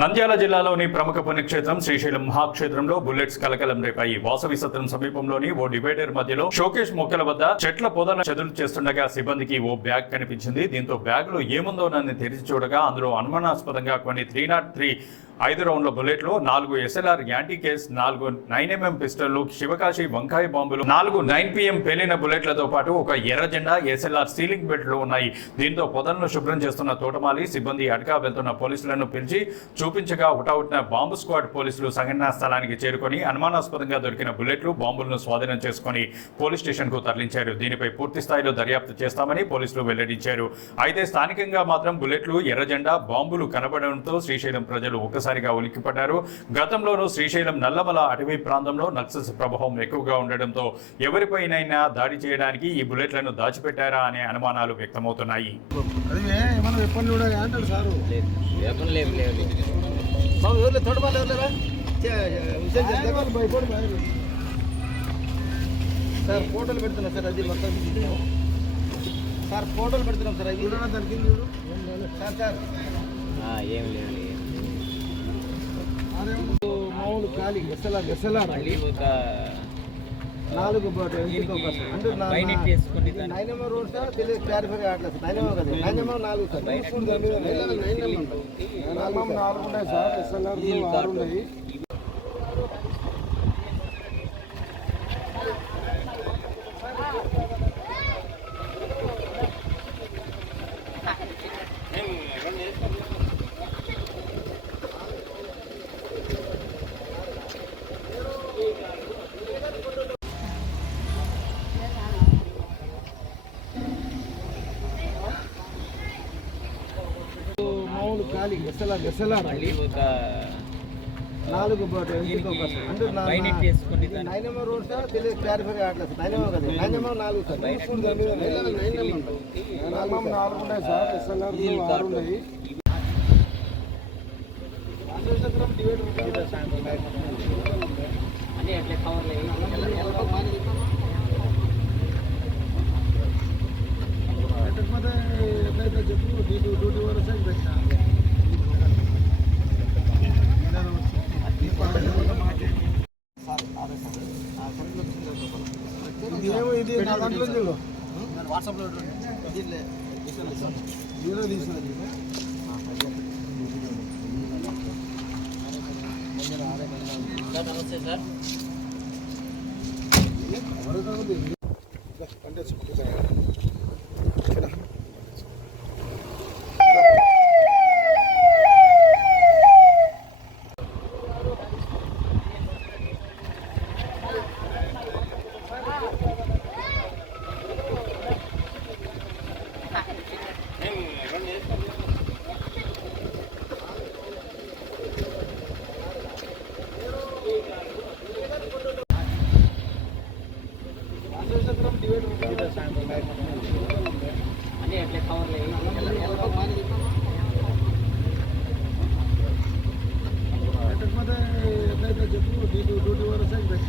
నంద్యాల జిల్లాలోని ప్రముఖ పుణ్యక్షేత్రం శ్రీశైలం మహాక్షేత్రంలో బుల్లెట్స్ కలకలం రేపాయి. వాసవి సత్రం సమీపంలోని ఓ డివైడర్ మధ్యలో షోకేష్ మొక్కల వద్ద చెట్ల పొదల చదును చేస్తుండగా సిబ్బందికి ఓ బ్యాగ్ కనిపించింది. దీంతో బ్యాగ్ లో ఏముందోనని తెరిచి చూడగా అందులో అనుమానాస్పదంగా కొన్ని 303 5 రౌండ్ల బుల్లెట్లు, 4 SLR యాంటీ కేస్, 4 9mm పిస్టళ్లు, శివకాశి వంకాయ బాంబులు, 4 9PM పేలిన బుల్లెట్లతో పాటు ఒక ఎర్ర జెండా, SLR సీలింగ్ బెల్ట్లు ఉన్నాయి. దీంతో పొదలను శుభ్రం చేస్తున్న తోటమాలి సిబ్బంది అటుగా వెళ్తున్న పోలీసులను పిలిచి చూపించగా హుటాహుటిన బాంబు స్క్వాడ్ పోలీసులు సంఘటనా స్థలానికి చేరుకొని అనుమానాస్పదంగా దొరికిన బుల్లెట్లు, బాంబులను స్వాధీనం చేసుకుని పోలీస్ స్టేషన్ కు తరలించారు. దీనిపై పూర్తి స్థాయిలో దర్యాప్తు చేస్తామని పోలీసులు వెల్లడించారు. అయితే స్థానికంగా మాత్రం బుల్లెట్లు, ఎర్ర జెండా, బాంబులు కనబడడంతో శ్రీశైలం ప్రజలు ఒకసారిగా ఉలిక్కిపడ్డారు. గతంలోనూ శ్రీశైలం నల్లమల అటవీ ప్రాంతంలో నక్సల్స్ ప్రభావం ఎక్కువగా ఉండడంతో ఎవరిపైనైనా దాడి చేయడానికి ఈ బుల్లెట్లను దాచిపెట్టారా అనే అనుమానాలు వ్యక్తమవుతున్నాయి. సార్ ఫోటోలు పెడుతున్నాం సార్, అది మొత్తం సార్ ఫోటోలు పెడుతున్నాం సార్, అది దానికి సార్ సార్ ఏం లేదు మామూలు ఖాళీ ఎస్ఎల్ఆర్ 4 అంటే 9mm రోడ్ సార్, తెలియదు క్లారిఫై కావట్లేదు సార్. 9mm కదా, 9mm 4 సార్, 9mm 4 ఉన్నాయి సార్, ఎస్ఎల్ఆర్ 6 ఉన్నాయి. మామూలు ఖాళీ ఎస్ఎల్ఆర్ 4 అంటే 9mm రోడ్ సార్, తెలియదు క్లారిఫై కావట్లేదు సార్. 9mm కదా, 9mm 4 సార్, 9mm 4 ఉన్నాయి సార్, ఎస్ఎల్ఆర్ 6 ఉన్నాయి. ఎట్లయితే చెప్పు, డ్యూటీ వరకు పెట్టా ఇది నా దాంట్లో వాట్సాప్లో దీనిలో తీసుకున్నది. నమస్తే సార్. అంటే ఎట్లయితే చెప్పు, డ్యూటీ వరకు పెట్టా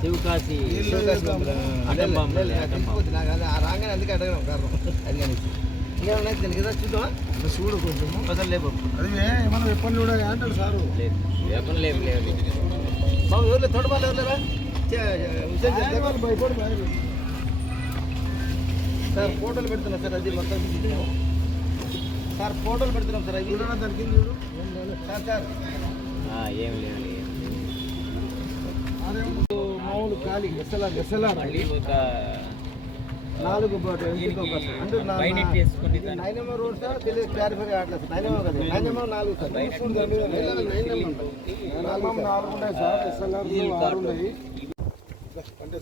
శివకాశి రాగానే అందుకే అడగడం కారణం అది కానీ ఇంకేమన్నా దీనికి చూద్దామా, చూడు కొంచెం అసలు లేవు. అది ఏమన్నా వెప్పని చూడ అంటాడు సారు. లేదు బాబు ఎవరు తోటమాలి ఎవరులేరా భయపడి సార్ ఫోటోలు పెడుతున్నాం సార్, అది మొత్తం సార్ ఫోటోలు పెడుతున్నాం సార్, అది దానికి చూడు సార్ సార్ ఏం లేదు మామూలు ఖాళీ ఎస్ఎల్ఆర్ 4 అంటే 9mm రోడ్ సార్, తెలియదు క్లారిఫై కావట్లేదు సార్. 9mm కదా, 9mm 4 సార్, 9mm 4 ఉన్నాయి సార్, ఎస్ఎల్ఆర్ 6 ఉన్నాయి. అంటే